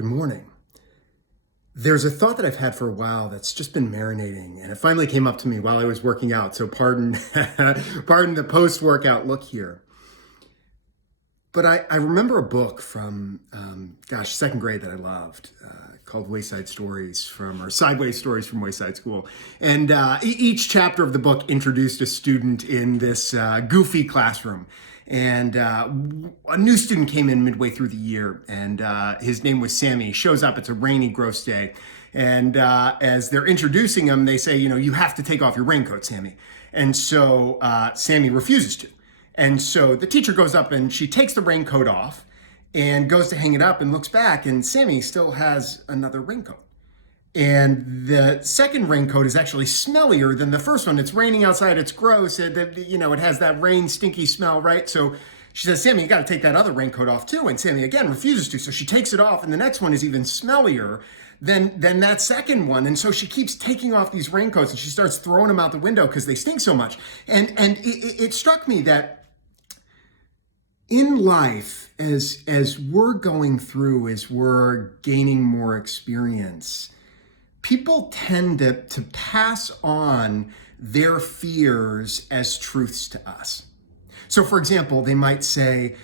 Good morning. There's a thought that I've had for a while that's just been marinating, and it finally came up to me while I was working out. So pardon, pardon the post-workout look here. But I remember a book from, second grade that I loved, called Wayside Stories or Sideways Stories from Wayside School. And each chapter of the book introduced a student in this goofy classroom. And a new student came in midway through the year, and his name was Sammy. He shows up, it's a rainy, gross day. And as they're introducing him, they say, you have to take off your raincoat, Sammy. And so Sammy refuses to. And so the teacher goes up and she takes the raincoat off and goes to hang it up and looks back, and Sammy still has another raincoat. And the second raincoat is actually smellier than the first one. It's raining outside, it's gross, it has that rain stinky smell, right? So she says, Sammy, you got to take that other raincoat off too. And Sammy again refuses to. So she takes it off, and the next one is even smellier than that second one. And so she keeps taking off these raincoats and she starts throwing them out the window because they stink so much. And it struck me that in life, as we're going through, as we're gaining more experience, people tend to pass on their fears as truths to us. So for example, they might say,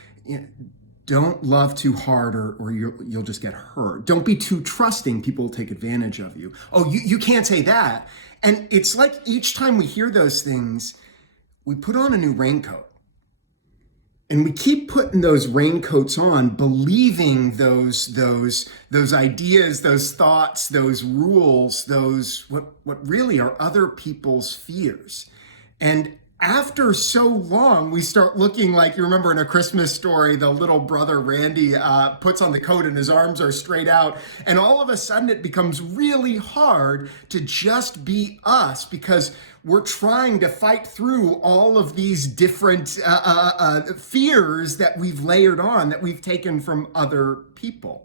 don't love too hard or you'll just get hurt. Don't be too trusting, people will take advantage of you. Oh, you can't say that. And it's like each time we hear those things, we put on a new raincoat. And we keep putting those raincoats on, believing those ideas, those thoughts, those rules, those what really are other people's fears. And after so long, we start looking like, you remember in A Christmas Story, the little brother Randy puts on the coat and his arms are straight out. And all of a sudden it becomes really hard to just be us because we're trying to fight through all of these different fears that we've layered on, that we've taken from other people.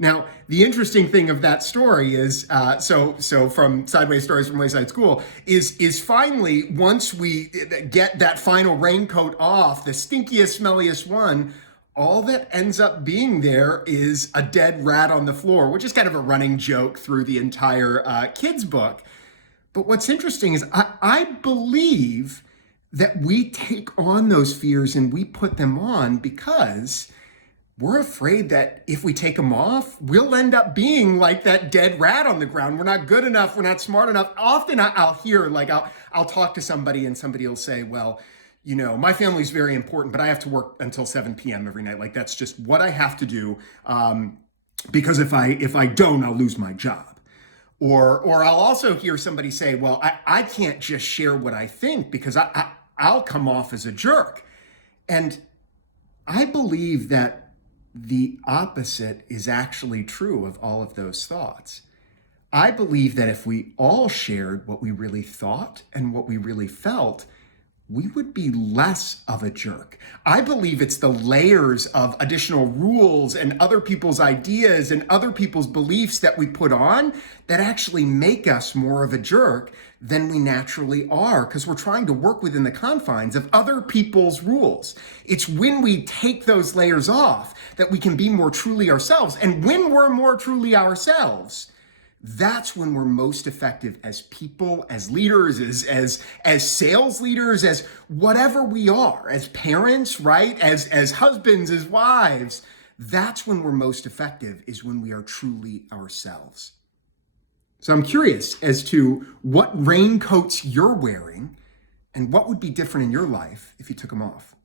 Now, the interesting thing of that story is, so from Sideways Stories from Wayside School, is finally, once we get that final raincoat off, the stinkiest, smelliest one, all that ends up being there is a dead rat on the floor, which is kind of a running joke through the entire kids' book. But what's interesting is I believe that we take on those fears and we put them on because we're afraid that if we take them off, we'll end up being like that dead rat on the ground. We're not good enough. We're not smart enough. Often I'll hear, I'll talk to somebody and somebody will say, well, my family's very important, but I have to work until 7 p.m. every night. Like, that's just what I have to do. Because if I don't, I'll lose my job. Or I'll also hear somebody say, well, I can't just share what I think because I'll come off as a jerk. And I believe that the opposite is actually true of all of those thoughts. I believe that if we all shared what we really thought and what we really felt, we would be less of a jerk. I believe it's the layers of additional rules and other people's ideas and other people's beliefs that we put on that actually make us more of a jerk than we naturally are, because we're trying to work within the confines of other people's rules. It's when we take those layers off that we can be more truly ourselves. And when we're more truly ourselves, that's when we're most effective as people, as leaders, as sales leaders, as whatever we are, as parents, right? As husbands, as wives. That's when we're most effective, is when we are truly ourselves. So I'm curious as to what raincoats you're wearing and what would be different in your life if you took them off.